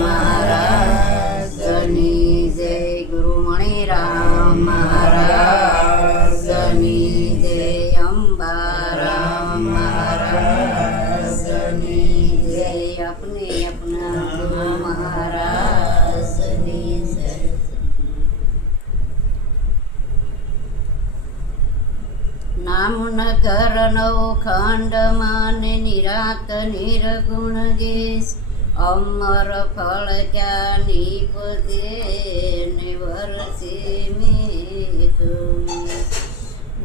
મહારાજની જય. ગુરુ મણિરામ મહારાજની જય. અંબારામ મહારાજની જય. अपने अपना गुरु महाराजની જય. નામ નગર નવખંડ માને નિરાત નિર્ગુણ ગેસ. અમર ફળ ક્યાં નીપજે ને વરસે મેઘ.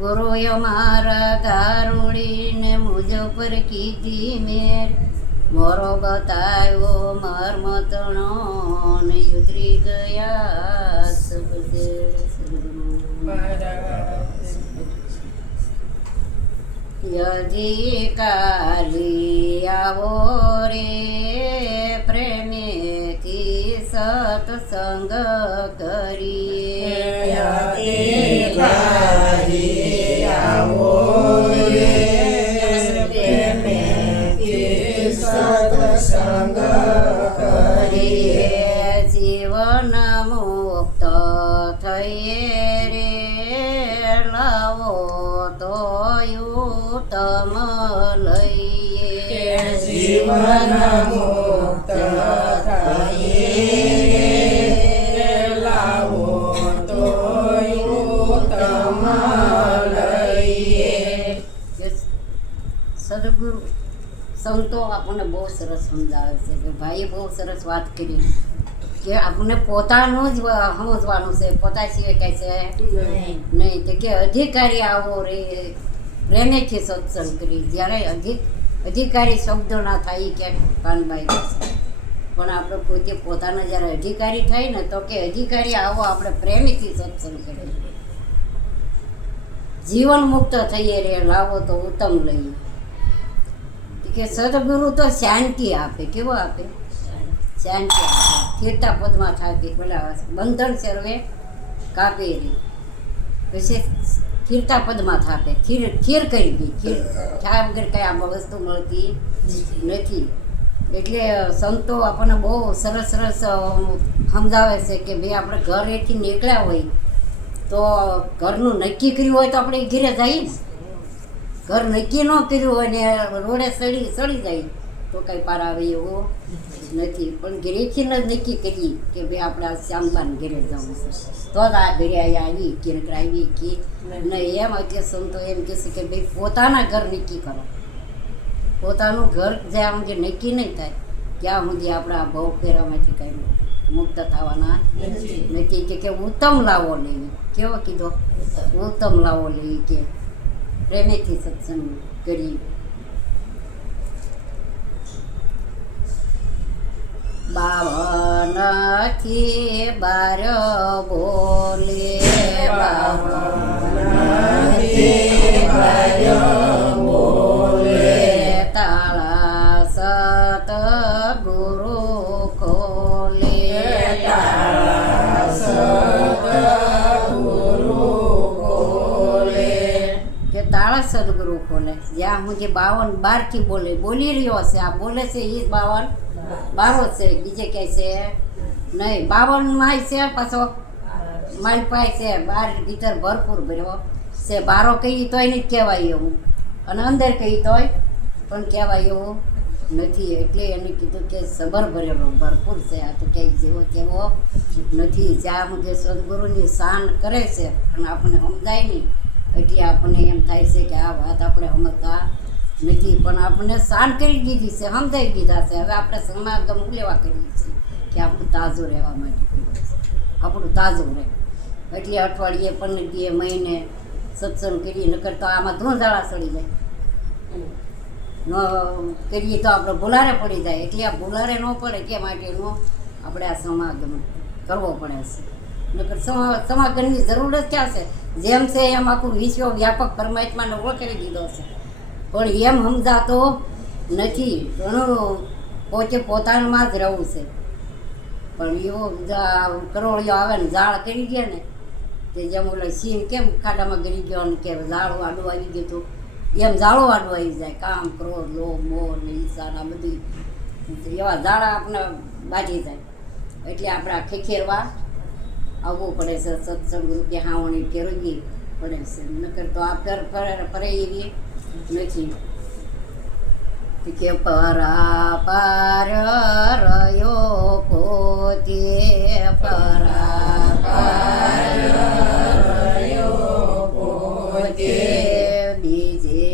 ગુરુએ મારા ગારુડીને મુજ પર કીધી મેર. મોરો બતાવ્યો મર્મ તણો ને ઉતરી ગયા સબજે. યધિકારી આવો રે પ્રેમેથી સત્સંગ કરીએ. યધિકારી આવો રે પ્રેમેથી સત્સંગ કરીએ. જીવન મુક્ત થઈએ રે લાવો તો ઉત્તમ લઈએ. જીવન મુક્ત થઈએ લાવો તો ઉત્તમ લઈએ. સદગુરુ સંતો આપણને બહુ સરસ સમજાવે છે કે ભાઈએ બહુ સરસ વાત કરી કે આપણને પોતાનું જ સમજવાનું છે, પોતા સિવાય કાંઈ છે નહીં. તો કે અધિકારી આવો રે પ્રેમેથી સત્સંગ કરી. જ્યારે અધિકારી શબ્દો ના થાય એ ક્યાંક કાનબાઈ જશે, પણ આપણે પોતે પોતાના જ્યારે અધિકારી થાય ને તો કે અધિકારી આવો આપણે પ્રેમથી સત્સંગ કરીએ. જીવન મુક્ત થઈએ રે લાવો તો ઉત્તમ લઈએ. કે સદગુરુ તો શાંતિ આપે. કેવો આપે? શાંતિ આપે. સ્થિરતા પદમાં થાકી પેલા બંધન સર્વે કાપી રે. પછી સ્થિરતા પદમાં થાપે. ખીર કરી દે. ખીર ખાયા વગર કંઈ આમાં વસ્તુ મળતી નથી. એટલે સંતો આપણને બહુ સરસ સરસ સમજાવે છે કે ભાઈ આપણે ઘરેથી નીકળ્યા હોય તો ઘરનું નક્કી કર્યું હોય તો આપણે ઘરે જઈએ ને. ઘર નક્કી ન કર્યું હોય ને રોડે સડી જાય તો કંઈ પાર આવે એવો નથી. પણ ઘરેથી જ નક્કી કરીએ કે ભાઈ આપણે આ શ્યામબાન ઘરે જવું છે તો જ આ ઘરે આવી કે આવી કે નહીં. એમ એટલે સંતો એમ કહેશે કે ભાઈ પોતાના ઘર નક્કી કરો. પોતાનું ઘર જ્યાં સુધી નક્કી નહીં થાય ત્યાં સુધી આપણે આ ભાવ ફેરામાંથી કંઈ મુક્ત થવાના નથી. કે ઉત્તમ લાવો લઈએ. કેવો કીધો? ઉત્તમ લાવો લઈએ કે પ્રેમેથી સત્સંગ કરી. બાવનથી બાર બોલે. બાવનથી બાર બોલે. તાળા સત ગુરુ ખોલે. તાળા સત ગુરુ ખોલે. કે તાળા સદગુરુ ખોલે. જ્યાં સુધી 52 બારથી બોલી રહ્યો છે, આ બોલે છે એ 52 છે, બીજે ક્યાંય છે નહીં. 52 છે પાછો મારી પાસે છે 12 ભીતર ભરપૂર ભર્યો છે. બારો કહી તોય નથી કહેવાય એવું, અને અંદર કહી તોય પણ કહેવાય એવું નથી. એટલે એને કીધું કે સબર ભરેલો ભરપૂર છે. આ તો ક્યાંય જેવો તેવો નથી. જ્યાં મુજબ સદગુરુની શાન કરે છે અને આપણને સમજાય નહીં એટલે આપણને એમ થાય છે કે આ વાત આપણે સમજતા નથી. પણ આપણને શાન કરી દીધી છે, સમજાવી દીધા છે. હવે આપણે સમાગમ લેવા કરીએ છીએ કે આપણું તાજું રહેવા માટે આપણું તાજું રહે. એટલે અઠવાડિયે 15 દીએ મહિને સત્સંગ કરીએ. નકર તો આમાં ધૂંધાળા સડી જાય. ન કરીએ તો આપણે ભૂલારે પડી જાય. એટલે આ ભૂલારે ન પડે તે માટેનો આપણે આ સમાગમ કરવો પડે છે. નકર સમાગમની જરૂર જ ક્યાં છે? જેમ છે એમ આખું વિશ્વ વ્યાપક પરમાત્માને ઓળખી દીધો છે, પણ એમ સમજાતો નથી. ઘણું પોતે પોતાનામાં જ રહેવું છે. પણ એવો કરોળિયો આવે ને ઝાડ કરી ગયા ને તે જેમ ઓલા સિંહ કેમ ખાડામાં ગરી ગયો ને કે ઝાડું આડું આવી ગયું હતું, એમ ઝાડું આડું આવી જાય. કામ, ક્રોધ, લોભ, મોહ ને ઈર્ષા આ બધી એવા ઝાડા આપણે બાજી જાય એટલે આપણે આ ખેખેરવા આવવું પડે છે સત્સંગ રૂપિયા હાવણી ફેરવવી પડે છે નકર તો આ ફરે એવી નથી કે પરા પાર રહ્યો પોતે પરા પાર રહ્યો પોતે બીજે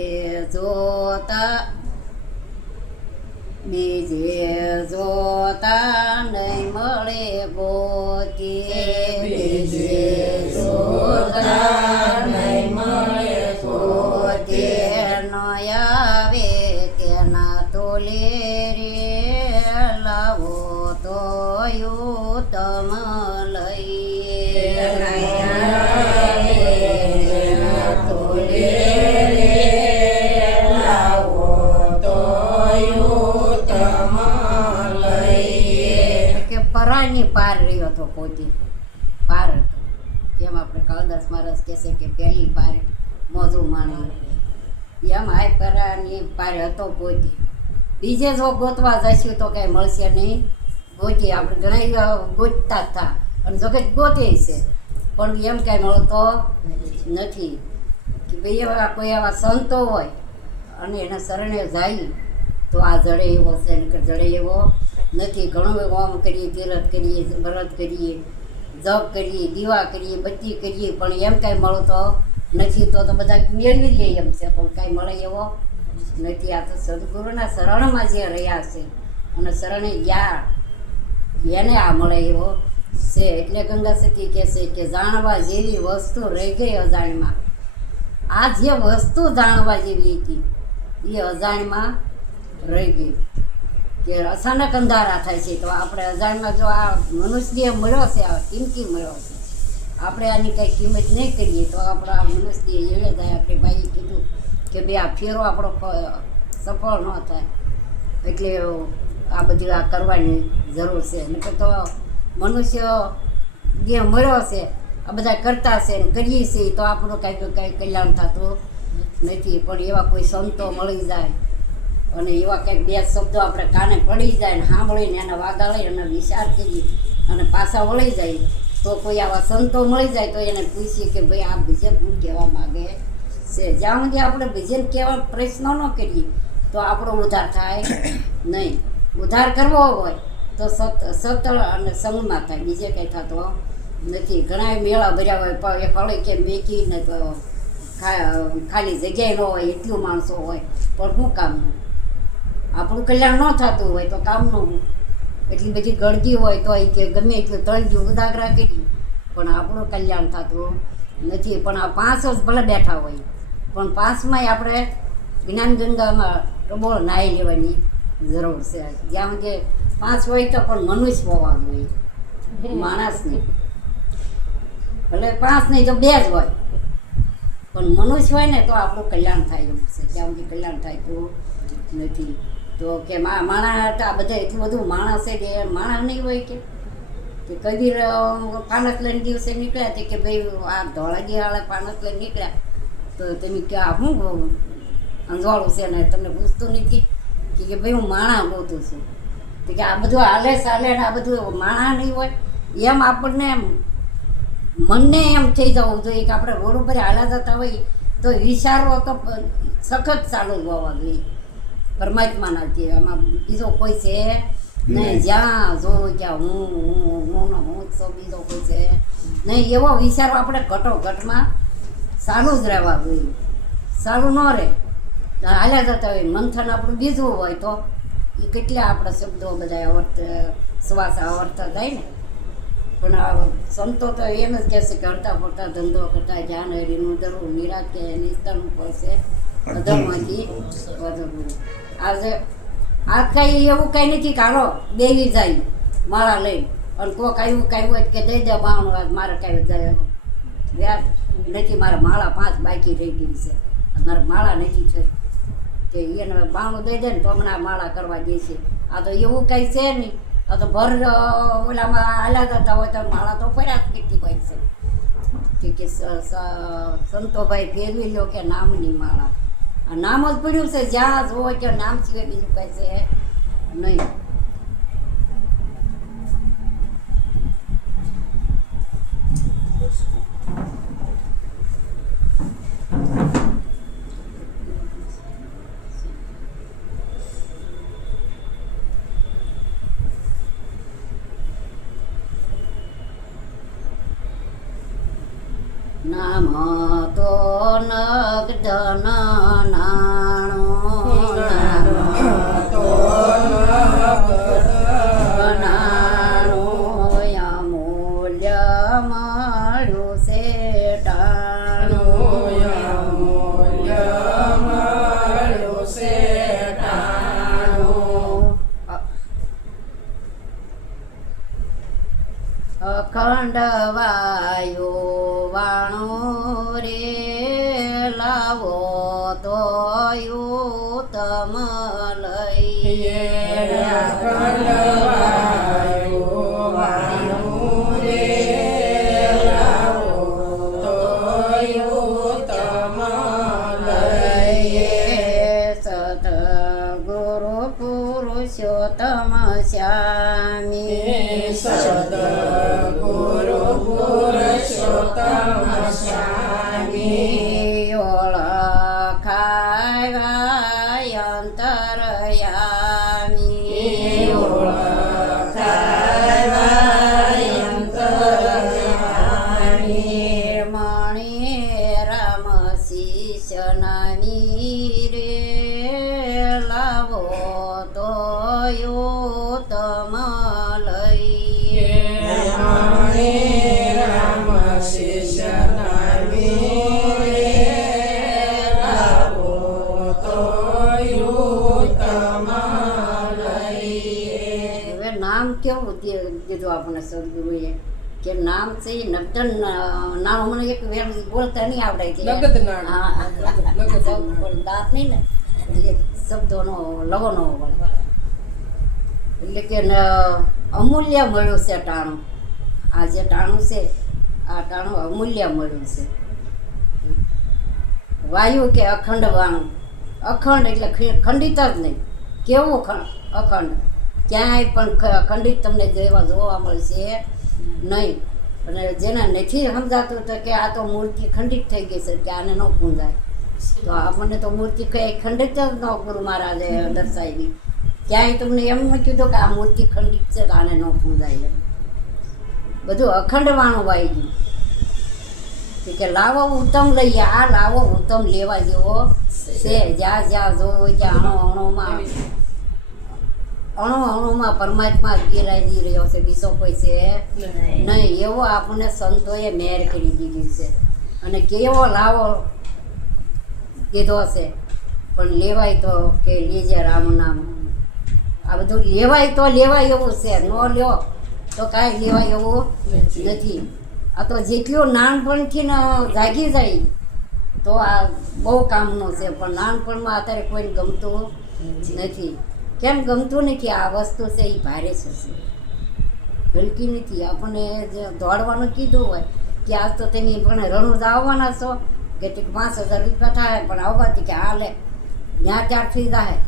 જોતા નહીં મળે ગોતી બીજે જોતા નહીં મળે ગોતી નો આવે તેના તોલે રે લાવો તો યુતમ લઈએ કે પરાની પાર રહ્યો હતો પોતે પાર હતો જેમ આપણે કાળદાસ મહારાજ કહેશે કે પહેલી પાર મોજું માણી એમ આ પરાની પાર હતો પોતે બીજે જો ગોતવા જઈશું તો કાંઈ મળશે નહીં ગોતી આપણે ઘણા ગોતતા જ હતા અને જો કંઈક ગોતે છે પણ એમ કાંઈ મળતો નથી કે ભાઈ એવા કોઈ એવા સંતો હોય અને એના શરણે જાય તો આ જડે એવો છે નકર જડે એવો નથી ઘણું ઓમ કરીએ તીરથ કરીએ વ્રત કરીએ જપ કરીએ દીવા કરીએ બત્તી કરીએ પણ એમ કાંઈ મળતો નથી તો બધા મેળવી લઈએ એમ છે પણ કાંઈ મળે એવો નથી આ તો સદગુરુના શરણમાં જે રહ્યા છે અને શરણે ગયા એને આ મળે એવો છે એટલે ગંગા સતી કહે છે કે જાણવા જેવી વસ્તુ રહી ગઈ અજાણમાં આ જે વસ્તુ જાણવા જેવી હતી એ અજાણમાં રહી ગઈ કે અચાનક અંધારા થાય છે તો આપણે અજાણમાં જો આ મનુષ્ય મળ્યો છે આ કિંમતી મળ્યો છે આપણે આની કંઈ કિંમત નહીં કરીએ તો આપણા મનુષ્ય એને થાય આપણે ભાઈએ કીધું કે ભાઈ આ ફેરો આપણો સફળ ન થાય એટલે આ બધી આ કરવાની જરૂર છે નકર તો મનુષ્ય જે મળ્યો છે આ બધા કરતા છે ને કરીએ છીએ તો આપણું કાંઈ કલ્યાણ થતું નથી પણ એવા કોઈ સંતો મળી જાય અને એવા કંઈક બે શબ્દો આપણે કાને પડી જાય ને સાંભળીને એના વાગાળી અને વિચાર કરીએ અને પાછા વળી જાય તો કોઈ આવા સંતો મળી જાય તો એને પૂછીએ કે ભાઈ આ ભજન શું કહેવા માગે છે જ્યાં સુધી આપણે ભજન કહેવા પ્રશ્ન ન કરીએ તો આપણો ઉદ્ધાર થાય નહીં ઉદ્ધાર કરવો હોય તો સત અને સંગમાં થાય બીજે કંઈ થતો નથી ઘણા મેળા ભર્યા હોય પણ એક હળે કે મેકીને તો ખાલી જગ્યાએ ન હોય એટલું માણસો હોય પણ શું કામનું આપણું કલ્યાણ ન થતું હોય તો કામનું એટલી બધી ગળગી હોય તો કે ગમે એટલું તળજું ઉદાગરા કરીએ પણ આપણું કલ્યાણ થતું નથી પણ આ 5 જ ભલે બેઠા હોય પણ 5માંય આપણે જ્ઞાન ગંગામાં પ્રબળ નાહી લેવાની જરૂર છે જ્યાં સુધી 5 હોય તો પણ મનુષ્ય હોવા જોઈએ માણસ નહીં ભલે 5 નહીં તો 2 જ હોય પણ મનુષ્ય હોય ને તો આપણું કલ્યાણ થાય એવું છે જ્યાં સુધી કલ્યાણ થાય તો નથી તો કે માણસ આ બધા એટલું બધું માણસ છે કે માણસ નહીં હોય કે કબીર પાનસ લઈને દિવસે નીકળ્યા તે કે ભાઈ આ ધોળાજીવાળા પાનસ લઈને નીકળ્યા તો તમે કે આ શું અંજવાળું છે ને તમને પૂછતું નથી કે ભાઈ હું માણા ગોતું છું તો કે આ બધું હાલે ચાલે ને આ બધું માણા નહીં હોય એમ આપણને મનને એમ થઈ જવું જોઈએ કે આપણે રોડ ઉપર હાલા જતા હોય તો વિચારો તો સખત ચાલુ જ હોવા જોઈએ પરમાત્માના છે આમાં બીજો કોઈ છે નહીં જ્યાં જોઉં ત્યાં હું તો બીજો કોઈ છે નહીં એવો વિચારો આપણે ઘટોઘટમાં સારું જ રહેવા જોઈએ સારું ન રહે હાલ્યા જતા હોય મંથન આપણું બીજું હોય તો એ કેટલા આપણા શબ્દો બધા અવર્ત શ્વાસ આવડતા જાય ને પણ આ સંતો તો એમ જ કહેશે કે હરતા ફરતા ધંધો કરતા જ્ઞાન હરીનું ધરવું નિરાશ કે નિસ્તાનું પડશે અધર્મથી વધવું આજે આ કાંઈ એવું કાંઈ નથી કે હાલો બેસી જાય માળા લઈ અને કોક આવ્યું કાંઈ હોય કે દઈ દે બાવણું મારે કાંઈ જાય વ્યાજ નથી મારે માળા 5 બાકી રહી ગઈ છે મારે માળા નથી છે કે એને બાવણું દઈ દે ને તો હમણાં માળા કરવા દે છે આ તો એવું કાંઈ છે નહીં આ તો ભર ઓલામાં હાલ્યા જતા હોય તો માળા તો ફર્યા જ કેટલી હોય છે કે સંતોભાઈ ફેરવી લો કે નામની માળા આ નામ જ પડ્યું છે જ્યાં જ હોય કે નામ સિવાય બીજું કાંઈ છે નહીં નામ તો નગધન નાણું નામ તો નાણું અમૂલ્ય મળ્યું છે ટાણું અખંડ વાયુ વાણું રે લાવો તો યુતમ લઈએ સદગુરુ પુરુષોત્તમ શ્યામી સદગુરુ પુરુષોત્તમ સ્વામી ઓળખાય અંતરયામી મણિ રામ શિષ્ય નાની રે લાવો તો યુતમ લઈએ હવે નામ કેવું દીધું આપણને સદગુરુએ કે નામ છે એ નગદન નામ મને એક વેર બોલતા નહીં આવડે છે નગદ નાણું. હા પણ દાંત નહીં ને એટલે શબ્દોનો લવો ન વળે એટલે કે અમૂલ્ય મળ્યું છે ટાણું આ જે ટાણું છે આ ટાણું અમૂલ્ય મળ્યું છે વાયુ કે અખંડ વાણું અખંડ એટલે ખંડિત જ નહીં કેવું અખંડ ક્યાંય પણ ખંડિત તમને જોવા મળશે નહીં. અને જેને નથી સમજાતું તો કે આ તો મૂર્તિ ખંડિત થઈ ગઈ છે કે આને ન પૂંજાય તો આપણને તો મૂર્તિ કઈ ખંડિત જ ન ગુરુ મહારાજે દર્શાવી ક્યાંય તમને એમ ન કીધું કે આ મૂર્તિ ખંડિત છે તો આને ન પૂંજાય એમ બધું અખંડ વાણું વાઈ ગયું કે લાવો ઉત્તમ લઈએ આ લાવો ઉત્તમ લેવા જેવો છે જ્યાં જ્યાં જોવું ત્યાં અણુમાં પરમાત્મા ગેરાઈ રહ્યો છે બીજો કોઈ છે નહીં એવો આપણને સંતોએ મેર કરી દીધી છે અને કેવો લાવો કીધો છે પણ લેવાય તો કે લેજે રામ નામ આ બધું લેવાય તો લેવાય એવું છે ન લ્યો તો કાંઈ લેવાય એવું નથી. આ તો જેટલું નાનપણથી ને જાગી જાય તો આ બહુ કામનું છે પણ નાનપણમાં અત્યારે કોઈને ગમતું નથી. કેમ ગમતું નથી? આ વસ્તુ છે એ ભારે છે હલકી નથી. આપણને જે દોડવાનું કીધું હોય કે આજ તો તમે પણ રણુજ આવવાના છો કે 5,000 રૂપિયા થાય પણ આવવાથી કે હાલે ત્યાં ત્યારથી જાય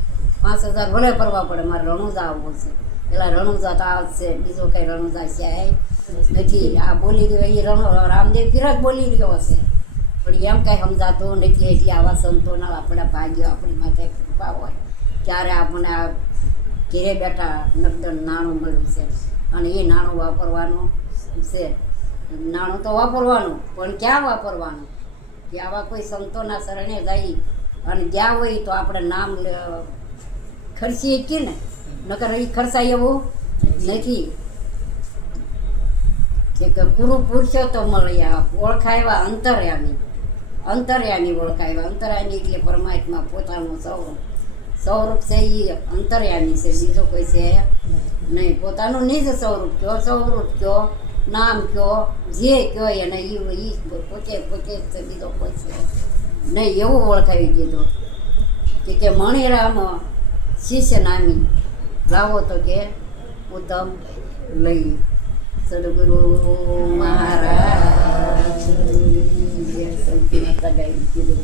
5,000 ભલે કરવા પડે મારે રણુજ આવવું છે પેલા રણુજા તો આવશે બીજો કંઈ રણુજા છે નથી. આ બોલી રહ્યો એ રામદેવ પીર જ બોલી રહ્યો હશે પણ એમ કાંઈ સમજાતું નથી. એટલે આવા સંતોના આપણા ભાગ્યો આપણી માથે કૃપા હોય ત્યારે આપણને આ ઘેરે બેઠા નગદન નાણું મળ્યું છે અને એ નાણું વાપરવાનું છે. નાણું તો વાપરવાનું પણ ક્યાં વાપરવાનું કે આવા કોઈ સંતોના શરણે જઈ અને જ્યાં હોય તો આપણે નામ ખર્ચીએ કે ને નકર એ ખર્ચાય એવું નથી. કે પૂરું પુરુષોત્તમ મળ્યા ઓળખાયવા અંતર્યામી ઓળખાયવા. અંતર્યામી એટલે પરમાત્મા પોતાનું સ્વરૂપ છે એ અંતર્યામી છે બીજો કોઈ છે નહીં. પોતાનું નિજ સ્વરૂપ કયો સ્વરૂપ કયો નામ કયો જે કયો એને એ પોતે છે બીજો કોઈ છે નહીં એવું ઓળખાવી દીધું કે મણિરામ શિષ્ય નામી લાવો તો કે ઉત્તમ લઈ. સદગુરુ મહારાજ કીધું